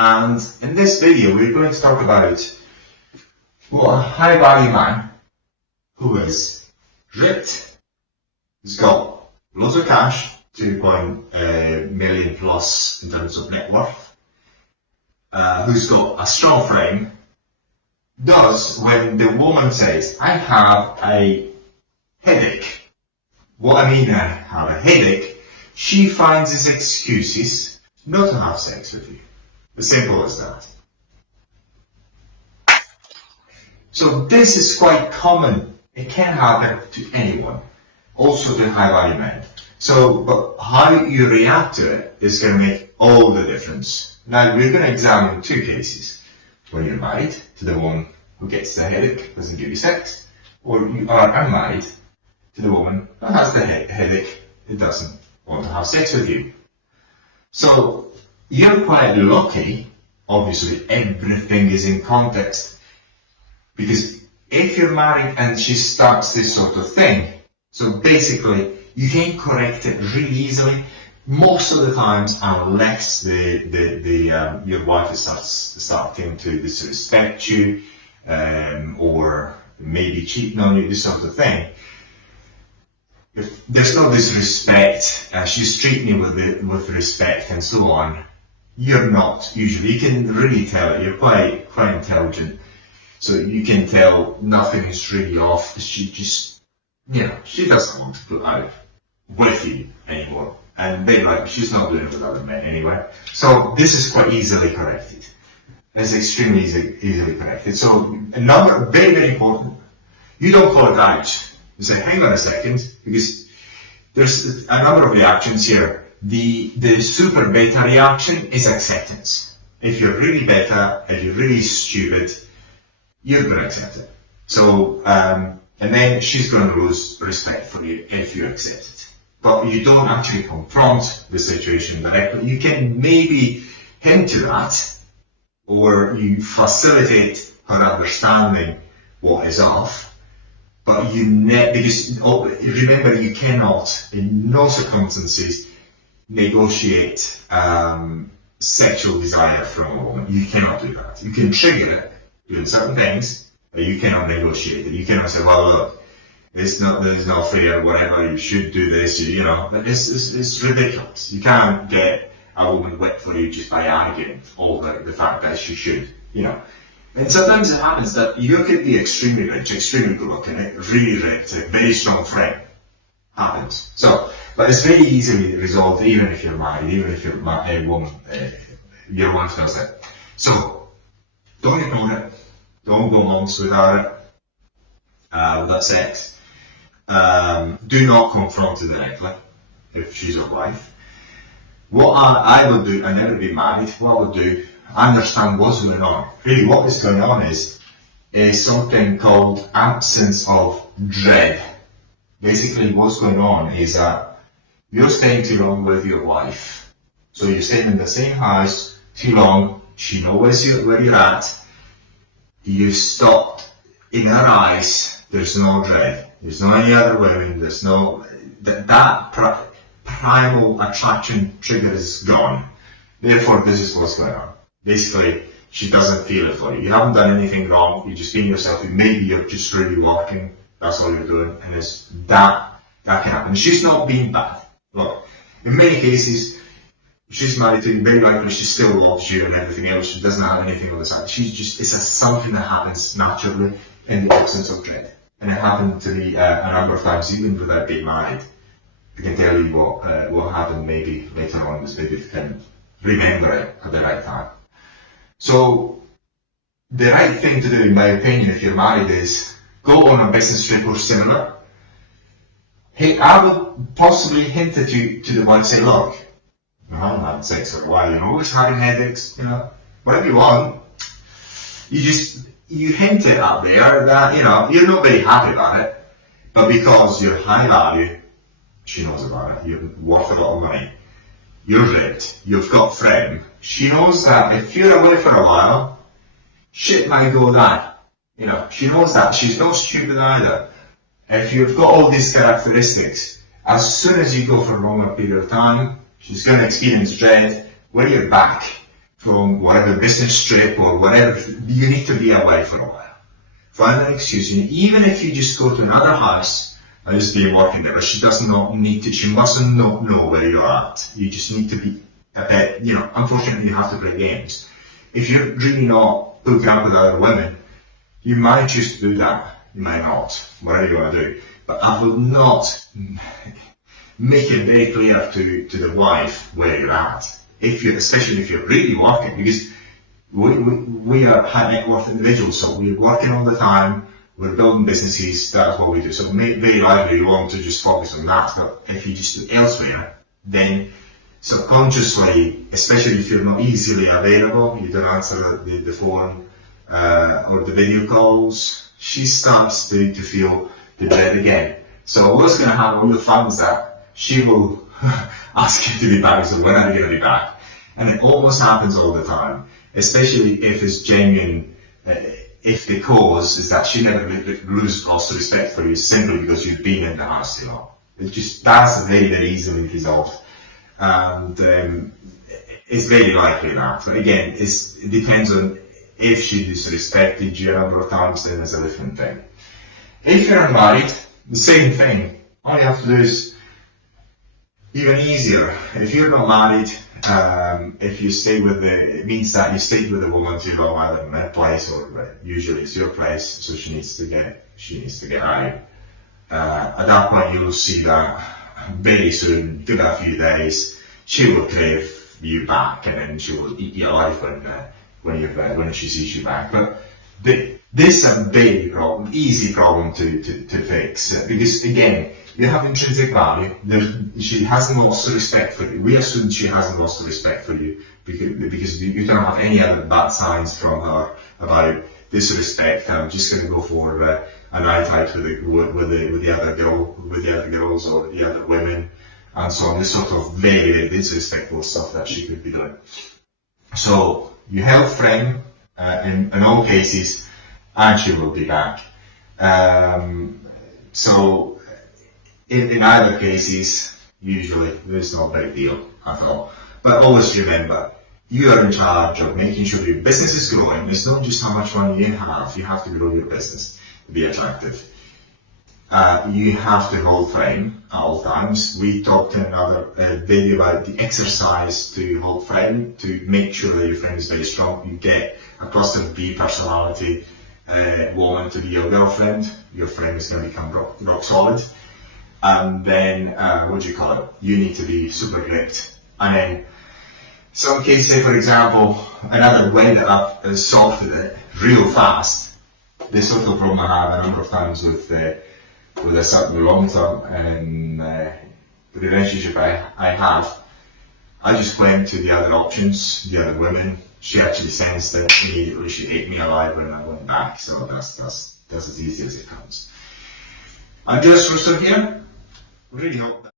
And in this video we're going to talk about what a high value man who is ripped, who's got loads of cash, 2 million plus in terms of net worth, who's got a strong frame, does when the woman says, I have a headache. What I mean I have a headache, she finds these excuses not to have sex with you. As simple as that. So this is quite common. It can happen to anyone, also to high value men. So, but how you react to it is going to make all the difference. Now we're going to examine 2 cases. When you're married to the woman who gets the headache, doesn't give you sex, or you are unmarried to the woman who has the headache, it doesn't want to have sex with you. So you're quite lucky. Obviously everything is in context, because if you're married and she starts this sort of thing, so basically you can correct it really easily most of the times, unless your wife starting to disrespect you, or maybe cheating on you, this sort of thing. If there's no disrespect, she's treating you with respect and so on, you're not usually. You can really tell it. You're quite intelligent, so you can tell nothing is really off. She just, she doesn't want to go out with you anymore, and she's not doing it with other men anyway. So this is quite easily corrected. It's extremely easily corrected. So a number, very, very important. You don't call it out. You say, hang on a second, because there's a number of reactions here. The super beta reaction is acceptance. If you're really beta, if you're really stupid, you're going to accept it. So, and then she's going to lose respect for you if you accept it. But you don't actually confront the situation directly. You can maybe hint to that, or you facilitate her understanding what is off. But because remember, you cannot, in no circumstances, negotiate sexual desire from a woman. You cannot do that. You can trigger it doing certain things, but you cannot negotiate it. You cannot say, well, look, there's no fair, whatever, you should do this, but it's ridiculous. You can't get a woman wet for you just by arguing over the fact that she should, And sometimes it happens that you could be extremely rich, extremely good looking, really ripped, a very strong frame. Happens. So, but it's very easily resolved, even if you're married, even if you're a woman, your wife does it. So, don't ignore it. Don't go months without sex. Do not confront her directly if she's your wife. What I will do, and never be married, what I will do, understand what's going on. Really, what is going on is something called absence of dread. Basically, what's going on is that you're staying too long with your wife. So you're staying in the same house too long. She knows where you're at. You've stopped. In her eyes, there's no dread. There's no any other women. There's no that primal attraction trigger is gone. Therefore, this is what's going on. Basically, she doesn't feel it for you. You haven't done anything wrong. You're just being yourself. Maybe you're just really working. That's all you're doing. And it's that can happen. She's not being bad. Look, in many cases, she's married to you. Very likely she still loves you and everything else. She doesn't have anything on the side. It's something that happens naturally in the absence of dread. And it happened to me a number of times, even without being married. I can tell you what happened maybe later on, is maybe if you can remember it at the right time. So, the right thing to do, in my opinion, if you're married, is go on a business trip or similar. Hey, I would possibly hint at you to the wife, say, look, I haven't had sex for a while, you're always having headaches, whatever you want. You hint it out there that, you're not very happy about it, but because you're high value, she knows about it, you're worth a lot of money, you're ripped, you've got frame. She knows that if you're away for a while, shit might go down. She knows that. She's not stupid either. If you've got all these characteristics, as soon as you go for a longer period of time, she's going to experience dread. When you're back, from whatever business trip or whatever, you need to be away for a while. Find an excuse, even if you just go to another house and just be working there, but she does not need to, she mustn't not know where you're at. You just need to be a bit, unfortunately you have to play games. If you're really not hooking up with other women, you might choose to do that, you might not, whatever you want to do. But I would not make it very clear to the wife where you're at. Especially if you're really working, because we are high net worth individuals, so we're working all the time, we're building businesses, that's what we do. So very likely you want to just focus on that, but if you just do elsewhere, then subconsciously, especially if you're not easily available, you don't answer the phone or the video calls, she starts to feel the dread again. So what's going to happen with fun is that she will ask you to be back, so when are you going to be back? And it almost happens all the time, especially if it's genuine, if the cause is that she never lost respect for you simply because you've been in the house too long. That's very, very easily resolved. And it's very likely that. But again, it depends on if she disrespected you a number of times, then it's a different thing. If you're unmarried, the same thing. All you have to do is even easier. If you're not married, if you stay with it means that you stayed with a woman too long, either in her place or usually it's your place, so she needs to get married. At that point, you'll see that very soon, give her a few days, she will crave you back, and then she will eat you alive when she sees you back. But this is a very easy problem to fix, because again, you have intrinsic value. She hasn't lost respect for you. We assume she hasn't lost respect for you because you don't have any other bad signs from her about disrespect. I'm just going to go for a night out with the other girls or the other women, and so on. This sort of very, very disrespectful stuff that she could be doing. So you help frame in all cases, and she will be back. So in either cases, usually there's no big deal at all. But always remember, you are in charge of making sure your business is growing. It's not just how much money you have to grow your business to be attractive. You have to hold frame at all times. We talked in another video about the exercise to hold frame, to make sure that your frame is very strong. You get a cluster B personality woman to be your girlfriend, your frame is going to become rock solid. And then, you need to be super gripped. And then, some kids say, for example, another way that I've solved it real fast, this sort of problem I have a number of times with a certain long-term relationship I have, I just went to the other options, the other women. She actually sensed that immediately she ate me alive when I went back, so that's as easy as it comes. I'm just here. Really hope that